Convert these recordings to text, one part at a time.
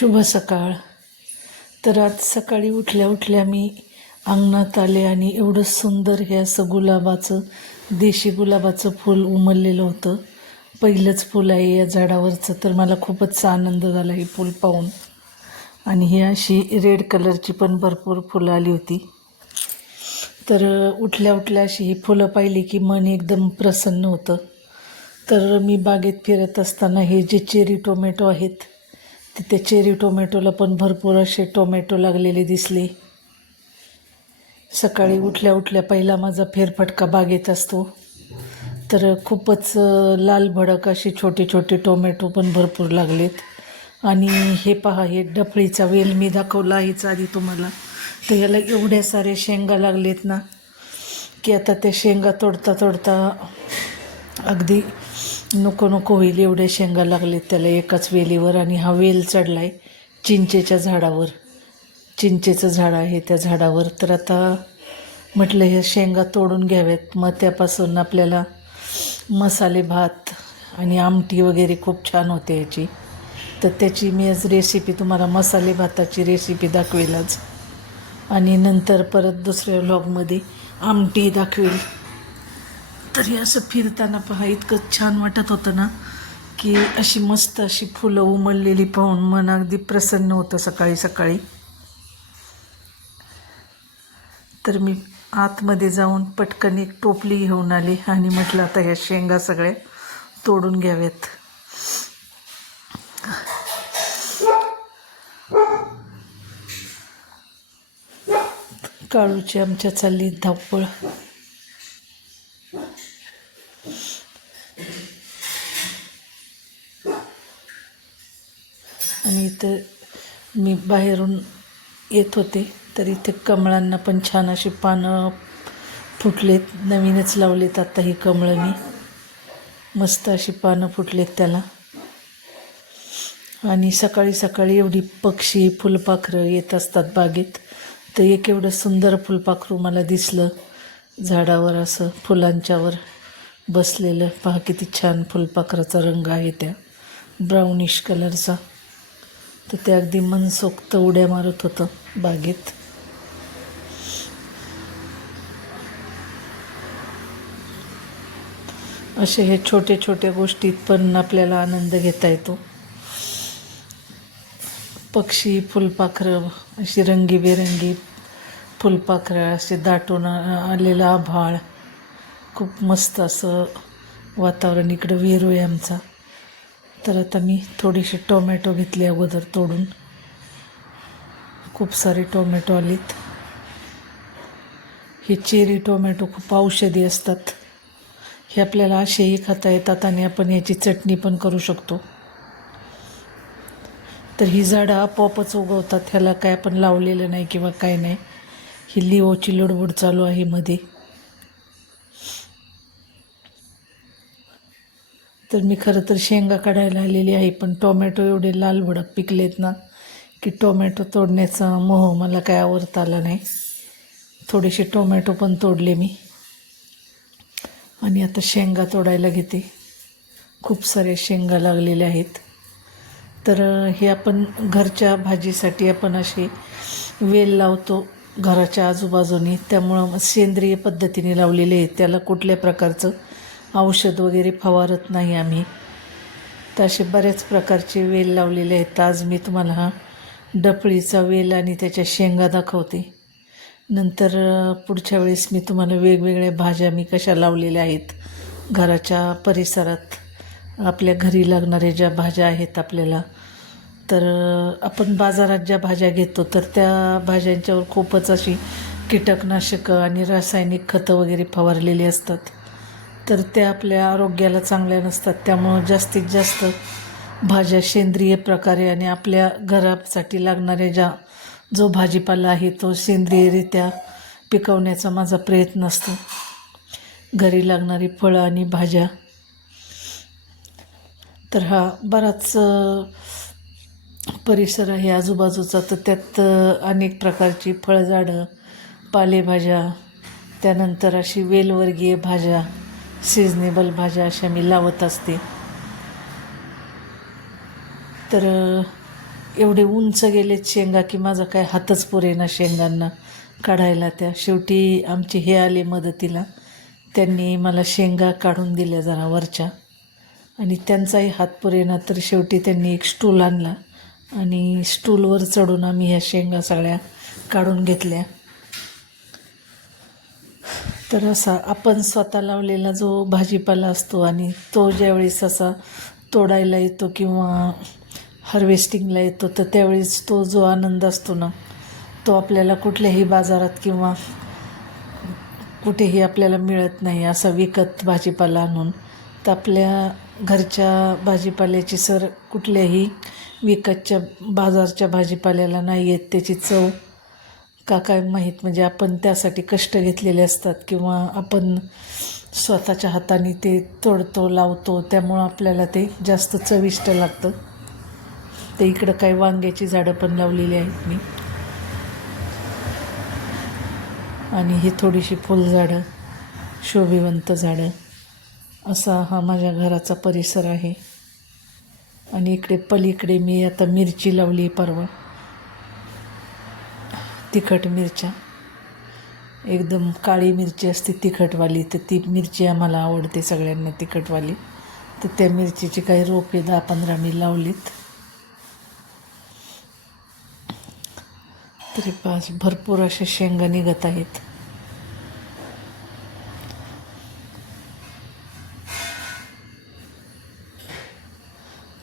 शुभ सकाळ. तर आज सकाळी उठल्या उठल्या मी अंगणात आले आणि एवढं सुंदर हे असं गुलाबाचं देशी गुलाबाचं फूल उमललेलं होतं. पहिलंच फूल आहे या झाडावरचं तर मला खूपच आनंद झाला हे फूल पाहून. आणि ही अशी रेड कलरची पण भरपूर फुलं आली होती. तर उठल्या उठल्या अशी ही फुलं पाहिली की मन एकदम प्रसन्न होतं. तर मी बागेत फिरत असताना हे जे चेरी टोमॅटो आहेत ते त्या चेरी टोमॅटोला पण भरपूर असे टोमॅटो लागलेले दिसले. सकाळी उठल्या उठल्या पहिला माझा फेरफटका बागेत असतो. तर खूपच लाल भडक असे छोटे छोटे टोमॅटो पण भरपूर लागलेत. आणि हे पहा हे डफळीचा वेल मी दाखवला आहेच आधी तुम्हाला. तर याला एवढ्या सारे शेंगा लागलेत ना की आता त्या शेंगा तोडता तोडता अगदी नको नको होईल एवढ्या शेंगा लागलेत त्याला एकाच वेलीवर आणि हा वेल चढला आहे चिंचेच्या झाडावर. चिंचेचं झाड आहे त्या झाडावर. तर आता म्हटलं हे शेंगा तोडून घ्याव्यात. मग त्यापासून आपल्याला मसाले भात आणि आमटी वगैरे खूप छान होते याची. तर त्याची मी आज रेसिपी तुम्हाला मसाले भाताची रेसिपी दाखवेल आज आणि नंतर परत दुसऱ्या व्लॉगमध्ये आमटी दाखवेल. तरी असं फिरताना पहा इतकं छान वाटत होतं ना की अशी मस्त अशी फुलं उमललेली पाहून मन अगदी प्रसन्न होतं सकाळी सकाळी. तर मी आतमध्ये जाऊन पटकन एक टोपली घेऊन आली आणि म्हटलं आता ह्या शेंगा सगळ्या तोडून घ्याव्यात काळूची आमच्या चालली धावपळ आणि इथं मी बाहेरून येत होते. तर इथे कमळांना पण छान अशी पानं फुटलेत. नवीनच लावलेत आत्ता ही कमळं मी मस्त अशी पानं फुटलेत त्याला. आणि सकाळी सकाळी एवढी पक्षी फुलपाखरं येत असतात बागेत. तर एक एवढं सुंदर फुलपाखरू मला दिसलं झाडावर असं फुलांच्यावर बसलेलं. पहा किती छान फुलपाखराचा रंग आहे त्या. ब्राउनिश कलरचा तर ते अगदी मनसोक्त उड्या मारत होतं बागेत. असे हे छोटे छोट्या गोष्टीत पण आपल्याला आनंद घेता येतो. पक्षी फुलपाखरं अशी रंगीबेरंगी फुलपाखरं असे दाटून आलेला आलेलं आभाळ. खूप मस्त असं वातावरण इकडं विहिरू आहे आमचा. तर आता मी थोडीशी टोमॅटो घेतली अगोदर तोडून. खूप सारे टोमॅटो आलीत. हे चेरी टोमॅटो खूप औषधी असतात. हे आपल्याला असेही खाता येतात आणि आपण याची चटणी पण करू शकतो. तर ही झाडं आपोआपच उगवतात. ह्याला काय आपण लावलेलं नाही किंवा काय नाही. ही लिओची लुडबुड चालू आहे मध्ये. तर मी खरं तर शेंगा काढायला आलेली आहे पण टोमॅटो एवढे लाल भडक पिकलेत ना की टोमॅटो तोडण्याचा मोह मला काय आवडता आला नाही. थोडेसे टोमॅटो पण तोडले मी. आणि आता शेंगा तोडायला घेते. खूप सारे शेंगा लागलेल्या आहेत. तर हे आपण घरच्या भाजीसाठी आपण असे वेल लावतो घराच्या आजूबाजूनी. त्यामुळं सेंद्रिय पद्धतीने लावलेले आहेत. त्याला कुठल्या प्रकारचं औषध वगैरे फवारत नाही आम्ही. तर असे बऱ्याच प्रकारचे वेल लावलेले आहेत. आज मी तुम्हाला हा डफळीचा वेल आणि त्याच्या शेंगा दाखवते. नंतर पुढच्या वेळेस मी तुम्हाला वेगवेगळ्या भाज्या मी कशा लावलेल्या आहेत. घराच्या परिसरात आपल्या घरी लागणाऱ्या ज्या भाज्या आहेत आपल्याला. तर आपण बाजारात ज्या भाज्या घेतो तर त्या भाज्यांच्यावर खूपच अशी कीटकनाशकं आणि रासायनिक खतं वगैरे फवारलेली असतात. तर त्या आपल्या आरोग्याला चांगल्या नसतात. त्यामुळं जास्तीत जास्त भाज्या सेंद्रिय प्रकारे आणि आपल्या घरासाठी लागणाऱ्या ज्या जो भाजीपाला आहे तो सेंद्रियरित्या पिकवण्याचा माझा प्रयत्न असतो. घरी लागणारी फळं आणि भाज्या. तर हा बराच परिसर आहे आजूबाजूचा. तर त्यात अनेक प्रकारची फळझाडं पालेभाज्या त्यानंतर अशी वेलवर्गीय भाज्या सिजनेबल भाज्या अशा मी लावत असते. तर एवढे उंच गेलेत शेंगा की माझा काय हातच पुरेना शेंगांना काढायला त्या. शेवटी आमचे हे आले मदतीला. त्यांनी मला शेंगा काढून दिल्या जरा वरच्या. आणि त्यांचाही हात पुरेना तर शेवटी त्यांनी एक स्टूल आणला. आणि स्टूलवर चढून आम्ही ह्या शेंगा सगळ्या काढून घेतल्या. तर असा आपण स्वतः लावलेला जो भाजीपाला असतो आणि तो ज्यावेळेस असा तोडायला येतो किंवा हार्वेस्टिंगला येतो तर त्यावेळेस तो जो आनंद असतो ना तो आपल्याला कुठल्याही बाजारात किंवा कुठेही आपल्याला मिळत नाही असा विकत भाजीपाला आणून. तर आपल्या घरच्या भाजीपाल्याची सर कुठल्याही विकतच्या बाजारच्या भाजीपाल्याला नाही येत त्याची चव का काय माहीत म्हणजे आपण त्यासाठी कष्ट घेतलेले असतात किंवा आपण स्वतःच्या हाताने ते तोडतो लावतो त्यामुळं आपल्याला ते जास्त चविष्ट लागतं. ते इकडं काही वांग्याची झाडं पण लावलेली आहेत मी. आणि ही थोडीशी फुलझाडं शोभिवंत झाडं. असा हा माझ्या घराचा परिसर आहे. आणि इकडे पलीकडे मी आता मिरची लावली परवा. तिखट मिरच्या. एकदम काळी मिरची असते तिखटवाली तर ती मिरची आम्हाला आवडते सगळ्यांना तिखटवाली. तर त्या मिरचीची काही रोपे दहा पंधरा मी लावलीत. तरी पाच भरपूर असे शेंगा निघत आहेत.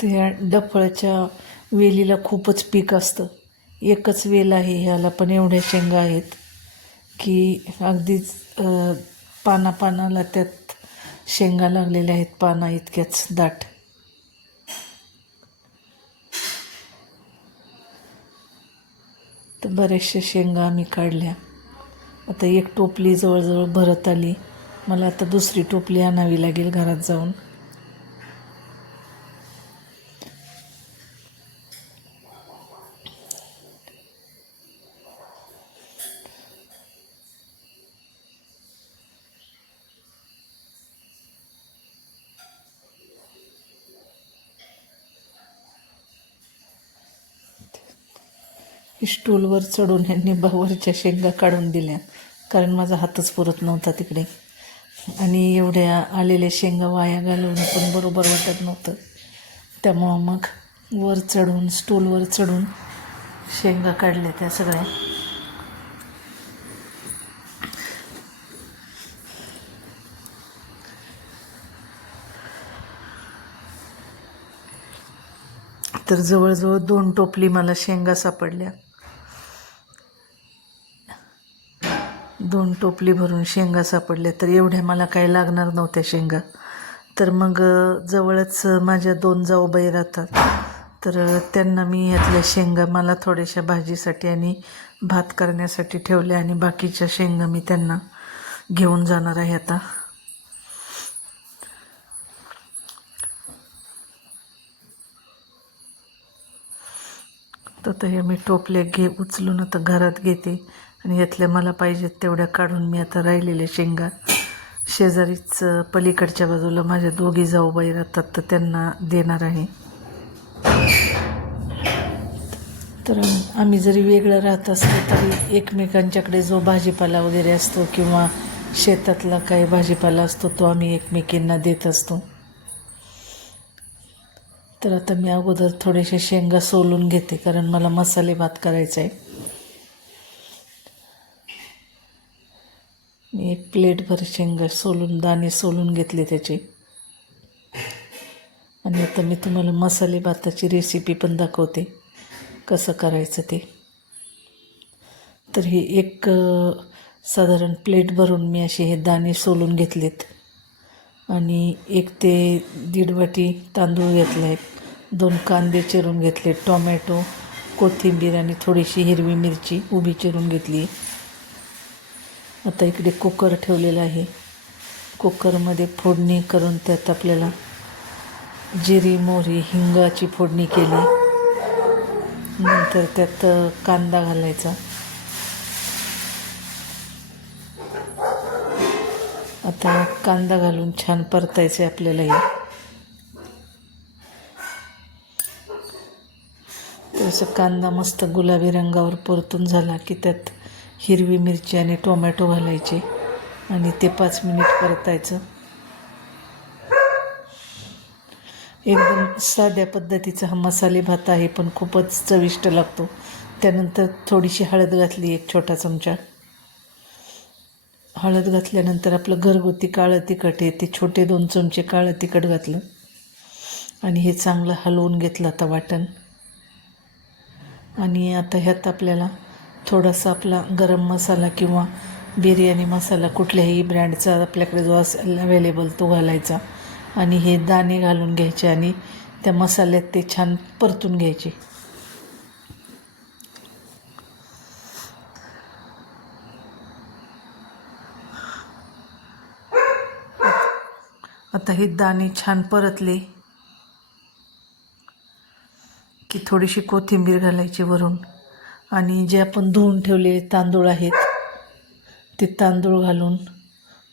त्या डफळच्या वेलीला खूपच पीक असतं. एकच वेल आहे ह्याला पण एवढ्या शेंगा आहेत की अगदीच पाना पानाला त्यात शेंगा लागलेल्या आहेत पाना इतक्याच दाट. तर बऱ्याचशा शेंगा आम्ही काढल्या. आता एक टोपली जवळजवळ भरत आली. मला आता दुसरी टोपली आणावी लागेल घरात जाऊन. स्टूलवर चढून ह्यांनी वरच्या शेंगा काढून दिल्या. कारण माझा हातच पुरत नव्हता तिकडे. आणि एवढ्या आलेल्या शेंगा वाया घालून पण बरोबर वाटत नव्हतं. त्यामुळं मग वर चढून स्टूलवर चढून शेंगा काढल्या त्या सगळ्या. तर जवळजवळ दोन टोपली मला शेंगा सापडल्या. दोन टोपली भरून शेंगा सापडल्या तर एवढ्या मला काही लागणार नव्हत्या शेंगा. तर मग जवळच माझ्या दोन जाऊबाई राहतात. तर त्यांना मी ह्यातल्या शेंगा मला थोड्याशा भाजीसाठी आणि भात करण्यासाठी ठेवल्या आणि बाकीच्या शेंगा मी त्यांना घेऊन जाणार आहे आता. तर हे मी टोपले घे उचलून आता घरात घेते. आणि यातल्या मला पाहिजेत तेवढ्या काढून मी आता राहिलेल्या शेंगा. शेजारीच पलीकडच्या बाजूला माझ्या दोघी जाऊबाई राहतात तर त्यांना देणार आहे. तर आम्ही जरी वेगळं राहत असलो तरी एकमेकांच्याकडे जो भाजीपाला वगैरे असतो किंवा शेतातला काही भाजीपाला असतो तो आम्ही एकमेकींना देत असतो. तर आता मी अगोदर थोडेसे शेंगा सोलून घेते कारण मला मसाले भात करायचा आहे मी एक प्लेटभर शेंगा सोलून दाणे सोलून घेतले त्याचे. आणि आता मी तुम्हाला मसाले भाताची रेसिपी पण दाखवते. कसं करायचं ते. तर हे एक साधारण प्लेट भरून मी असे हे दाणे सोलून घेतलेत. आणि एक ते दीड वाटी तांदूळ घेतला. आहे दोन कांदे चिरून घेतले टोमॅटो कोथिंबीर आणि थोडीशी हिरवी मिरची उभी चिरून घेतली. आता इकडे कुकर ठेवलेला आहे. कुकरमध्ये फोडणी करून त्यात आपल्याला जिरी मोहरी हिंगाची फोडणी केली. नंतर त्यात कांदा घालायचा. आता कांदा घालून छान परतायचे आपल्याला हे. तसं कांदा मस्त गुलाबी रंगावर परतून झाला की त्यात हिरवी मिरची आणि टोमॅटो घालायचे आणि ते पाच मिनिट परतायचं. एकदम साध्या पद्धतीचा हा मसाले भात आहे पण खूपच चविष्ट लागतो. त्यानंतर थोडीशी हळद घातली एक छोटा चमचा. हळद घातल्यानंतर आपलं घरगुती काळं तिखट आहे ते छोटे दोन चमचे काळं तिखट घातलं. आणि हे चांगलं हलवून घेतलं आता वाटण. आणि आता ह्यात आपल्याला थोडासा आपला गरम मसाला किंवा बिर्याणी मसाला कुठल्याही ब्रँडचा आपल्याकडे जो असेल अवेलेबल तो घालायचा. आणि हे दाणे घालून घ्यायचे आणि त्या मसाल्यात ते छान परतून घ्यायचे. आता हे दाणे छान परतले की थोडीशी कोथिंबीर घालायची वरून. आणि जे आपण धुवून ठेवलेले तांदूळ आहेत ते तांदूळ घालून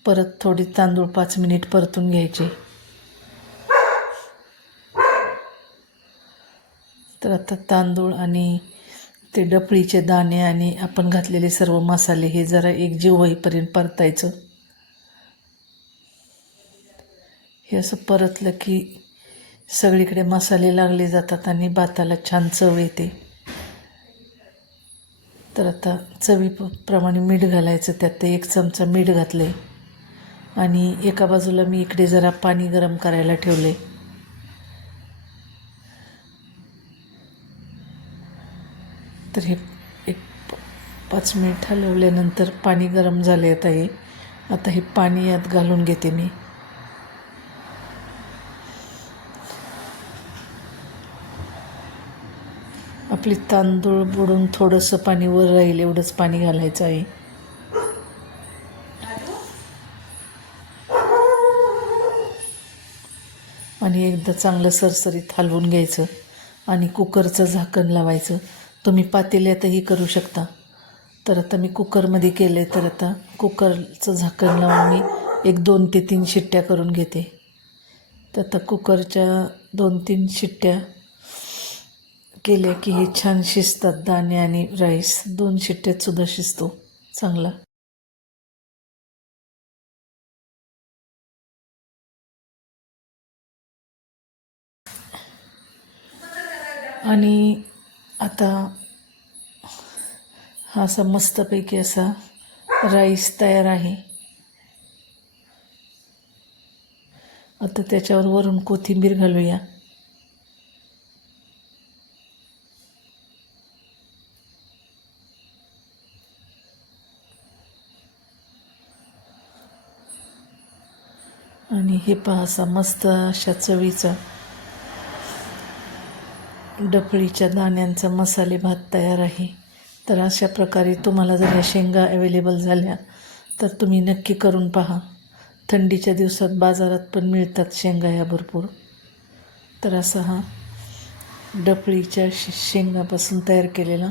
परत थोडी तांदूळ पाच मिनिट परतून घ्यायचे. तर आता तांदूळ आणि ते डपळीचे दाणे आणि आपण घातलेले सर्व मसाले हे जरा एकजीव होईपर्यंत परतायचं. हे असं परतलं की सगळीकडे मसाले लागले जातात आणि भाताला छान चव येते. तर आता चवीप्रमाणे मीठ घालायचं त्यात ते एक चमचा मीठ घातले आणि एका बाजूला मी इकडे जरा पाणी गरम करायला ठेवले तर हे एक पाच मिनिट हलवल्यानंतर पाणी गरम झाले आता हे. आता हे पाणी यात घालून घेते मी. आपली तांदूळ बुडून थोडंसं पाणी वर राहील एवढंच पाणी घालायचं आहे. आणि एकदा चांगलं सरसरीत हलवून घ्यायचं आणि कुकरचं झाकण लावायचं. तुम्ही पातेल्यातही करू शकता. तर आता मी कुकरमध्ये केलं आहे तर आता कुकरचं झाकण लावून मी एक दोन ते तीन शिट्ट्या करून घेते. तर आता कुकरच्या दोन तीन शिट्ट्या केले की हे छान शिजतात दाणे आणि राईस दोन शिट्ट्यात सुद्धा शिजतो. चांगला. आणि आता हा असा मस्तपैकी असा राईस तयार आहे. आता त्याच्यावर वरून कोथिंबीर घालूया आणि हे पहा असा मस्त अशा चवीचा डफळीच्या दाण्यांचा मसाले भात तयार आहे. तर अशा प्रकारे तुम्हाला जर ह्या शेंगा अवेलेबल झाल्या तर तुम्ही नक्की करून पहा. थंडीच्या दिवसात बाजारात पण मिळतात शेंगा ह्या भरपूर. तर असा हा डफळीच्या शेंगापासून तयार केलेला